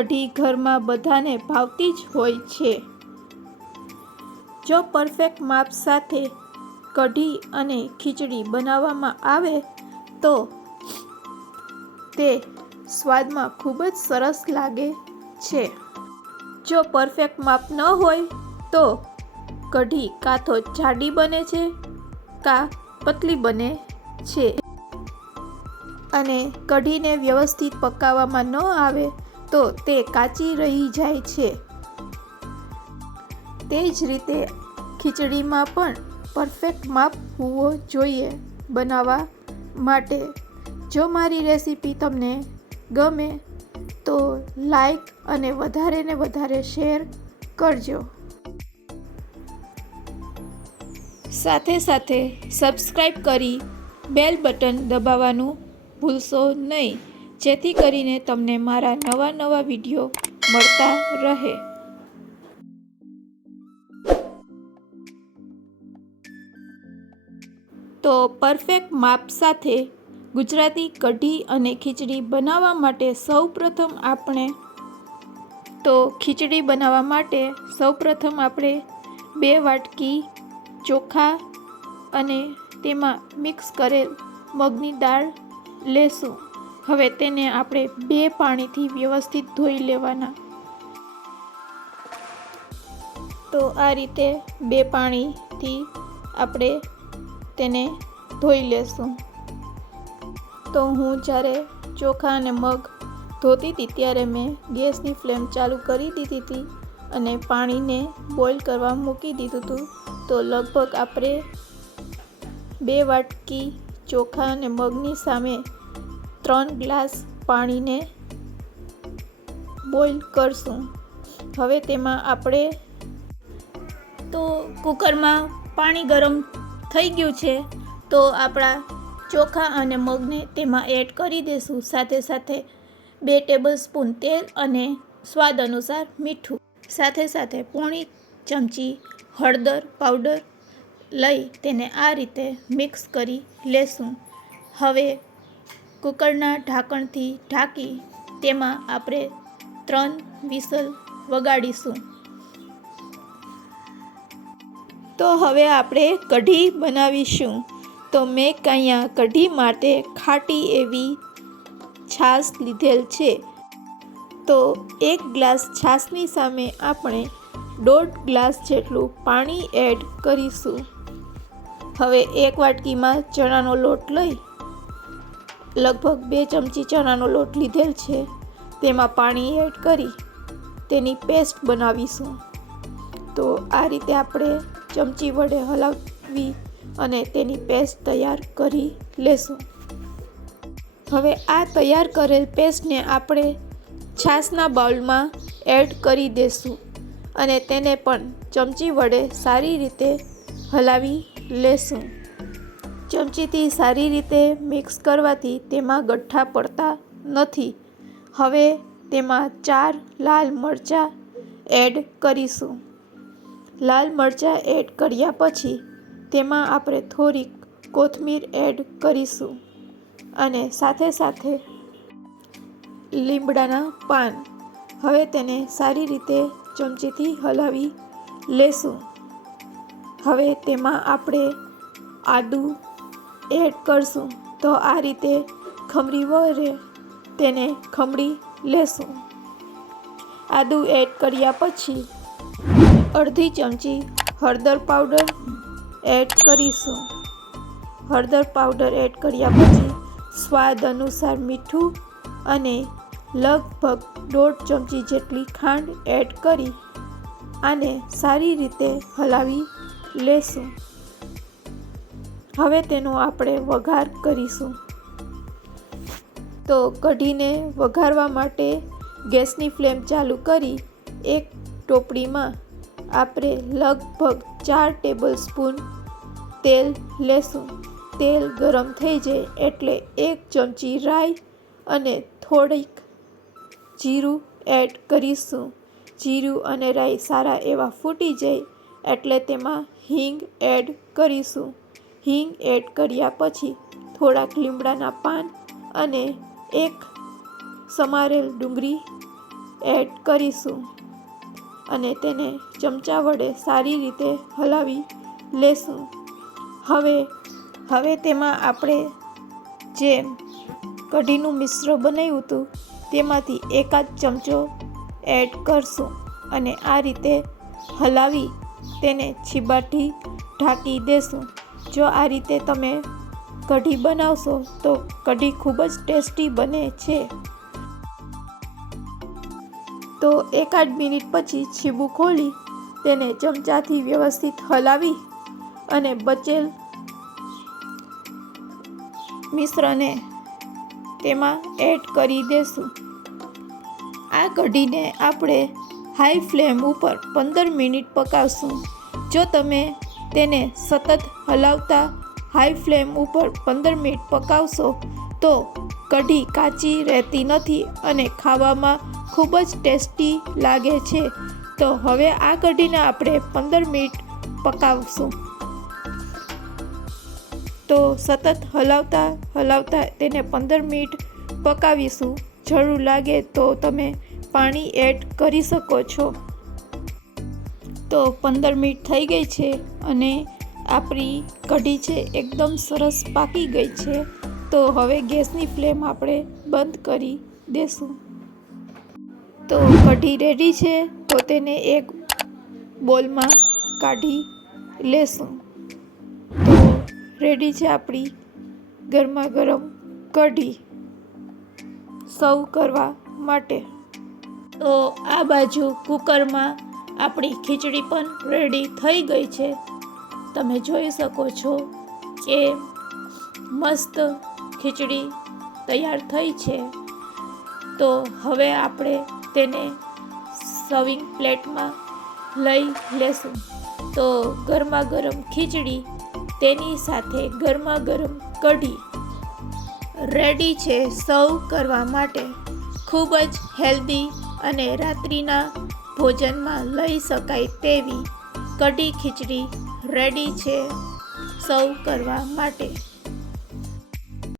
કઢી ઘરમાં બધાને ભાવતી જ હોય છે। જો પરફેક્ટ માપ સાથે કઢી અને ખીચડી બનાવવામાં આવે તો તે સ્વાદમાં ખૂબ જ સરસ લાગે છે। જો પરફેક્ટ માપ ન હોય તો કઢી કાં તો જાડી બને છે કાં પતલી બને છે અને કઢીને વ્યવસ્થિત પકાવવામાં ન આવે તો તે કાચી રહી જાય છે। તે જ રીતે ખીચડીમાં પણ પરફેક્ટ માપ હોવો જોઈએ બનાવવા માટે। જો મારી રેસીપી તમને ગમે તો લાઈક અને વધારે ને વધારે શેર કરજો। સાથે સાથે સબસ્ક્રાઈબ કરી બેલ બટન દબાવવાનું ભૂલશો નહીં, જેથી કરીને તમને મારા નવા વિડીયો મળતા રહે। તો પરફેક્ટ માપ સાથે ગુજરાતી કઢી અને ખીચડી બનાવવા માટે સૌપ્રથમ આપણે 2 વાટકી ચોખા અને તેમાં મિક્સ કરેલ મગની દાળ લેશું। હવે તેને આપણે 2 પાણીથી વ્યવસ્થિત ધોઈ લેવાના। તો આ રીતે 2 પાણીથી આપણે તેને ધોઈ લેશું। તો હું જ્યારે ચોખા અને મગ ધોતી હતી ત્યારે મેં ગેસની ફ્લેમ ચાલુ કરી દીધી હતી અને પાણીને બોઇલ કરવા મૂકી દીધું હતું। તો લગભગ આપણે 2 વાટકી ચોખા અને મગની સામે 3 ગ્લાસ પાણીને બોઇલ કરશું। હવે તેમાં આપણે કુકરમાં પાણી ગરમ થઈ ગયું છે તો આપણા ચોખા અને મગને તેમાં એડ કરી દઈશું। સાથે સાથે 2 ટેબલસ્પૂન તેલ અને સ્વાદ અનુસાર મીઠું, સાથે સાથે પોણી ચમચી હળદર પાવડર લઈ તેને આ રીતે મિક્સ કરી લેશું। હવે કુકરના ઢાંકણથી ઢાંકી તેમાં આપણે 3 વિસલ વગાડીશું। તો હવે આપણે કઢી બનાવીશું। તો મેં અહીંયા કઢી માટે ખાટી એવી છાશ લીધેલ છે। તો 1 ગ્લાસ છાશની સામે આપણે 1.5 ગ્લાસ જેટલું પાણી એડ કરીશું। હવે 1 વાટકીમાં ચણાનો લોટ લઈ લગભગ 2 ચમચી ચણાનો લોટ લીધેલ છે તેમાં પાણી એડ કરી તેની પેસ્ટ બનાવીશું। તો આ રીતે આપણે ચમચી વડે હલાવી અને તેની પેસ્ટ તૈયાર કરી લેશું। હવે આ તૈયાર કરેલ પેસ્ટને આપણે છાશના બાઉલમાં એડ કરી દેશું અને તેને પણ ચમચી વડે સારી રીતે હલાવી લેશું। ચમચીથી સારી રીતે મિક્સ કરવાથી તેમાં ગઠ્ઠા પડતા નથી। હવે તેમાં 4 લાલ મરચાં એડ કરીશું। લાલ મરચાં એડ કર્યા પછી તેમાં આપણે થોડીક કોથમીર એડ કરીશું અને સાથે સાથે લીમડાના પાન। હવે તેને સારી રીતે ચમચીથી હલાવી લેશું। હવે તેમાં આપણે આદું એડ કરશું। તો આ રીતે ખમણી વડે તેને ખમણી લેશું। આદું એડ કર્યા પછી અડધી ચમચી હળદર પાવડર એડ કરીશું। હળદર પાવડર એડ કર્યા પછી સ્વાદ અનુસાર મીઠું અને લગભગ 1.5 ચમચી જેટલી ખાંડ એડ કરી આને સારી રીતે હલાવી લેશું। હવે તેનો આપણે વઘાર કરીશું। તો કઢીને વઘારવા માટે ગેસની ફ્લેમ ચાલુ કરી એક ટોપલીમાં આપણે લગભગ 4 ટેબલસ્પૂન તેલ લેશું। તેલ ગરમ થઈ જાય એટલે 1 ચમચી રાઈ અને થોડીક જીરું એડ કરીશું। જીરું અને રાઈ સારા એવા ફૂટી જાય એટલે તેમાં હિંગ એડ કરીશું। હિંગ એડ કર્યા પછી થોડાક લીમડાના પાન અને 1 સમારેલ ડુંગળી એડ કરીશું અને તેને ચમચા વડે સારી રીતે હલાવી લેશું. હવે તેમાં આપણે જે કઢીનું મિશ્રણ બનાવ્યું હતું તેમાંથી એકાદ ચમચો એડ કરશું અને આ રીતે હલાવી તેને છીબાથી ઢાંકી દેશું. જો આ રીતે તમે કઢી બનાવશો તો કઢી ખૂબ જ ટેસ્ટી બને છે. તો એકાદ મિનિટ પછી છીબું ખોલી તેને ચમચાથી વ્યવસ્થિત હલાવી અને બચેલ મિશ્રણને તેમાં એડ કરી દેશું. આ કઢીને આપણે હાઈ ફ્લેમ ઉપર 15 મિનિટ પકાવશું. જો તમે તેને સતત હલાવતા હાઈ ફ્લેમ ઉપર 15 મિનિટ પકાવશો તો કઢી કાચી રહેતી નથી અને ખાવામાં ખૂબ જ ટેસ્ટી લાગે છે. તો હવે આ કઢીને આપણે 15 મિનિટ પકાવશું. તો સતત હલાવતા તેને 15 મિનિટ પકાવીશું. જરૂર લાગે તો તમે પાણી એડ કરી શકો છો. તો 15 મિનિટ થઈ ગઈ છે અને આપણી કઢી છે એકદમ સરસ પાકી ગઈ છે. તો હવે ગેસની ફ્લેમ આપણે બંધ કરી દેશું. તો કઢી રેડી છે. તો તેને એક બોલમાં કાઢી લેશું. તો રેડી છે આપણી ગરમા ગરમ કઢી સર્વ કરવા માટે. તો આ બાજુ કુકરમાં આપણી ખીચડી પણ રેડી થઈ ગઈ છે. તમે જોઈ શકો છો કે મસ્ત ખીચડી તૈયાર થઈ છે. તો હવે આપણે તેને સર્વિંગ પ્લેટમાં લઈ લેશું. તો ગરમા ગરમ ખીચડી તેની સાથે ગરમા ગરમ કઢી રેડી છે સર્વ કરવા માટે. ખૂબ જ હેલ્ધી અને રાત્રિના ભોજનમાં લઈ શકાય તેવી કઢી ખીચડી રેડી છે સર્વ કરવા માટે.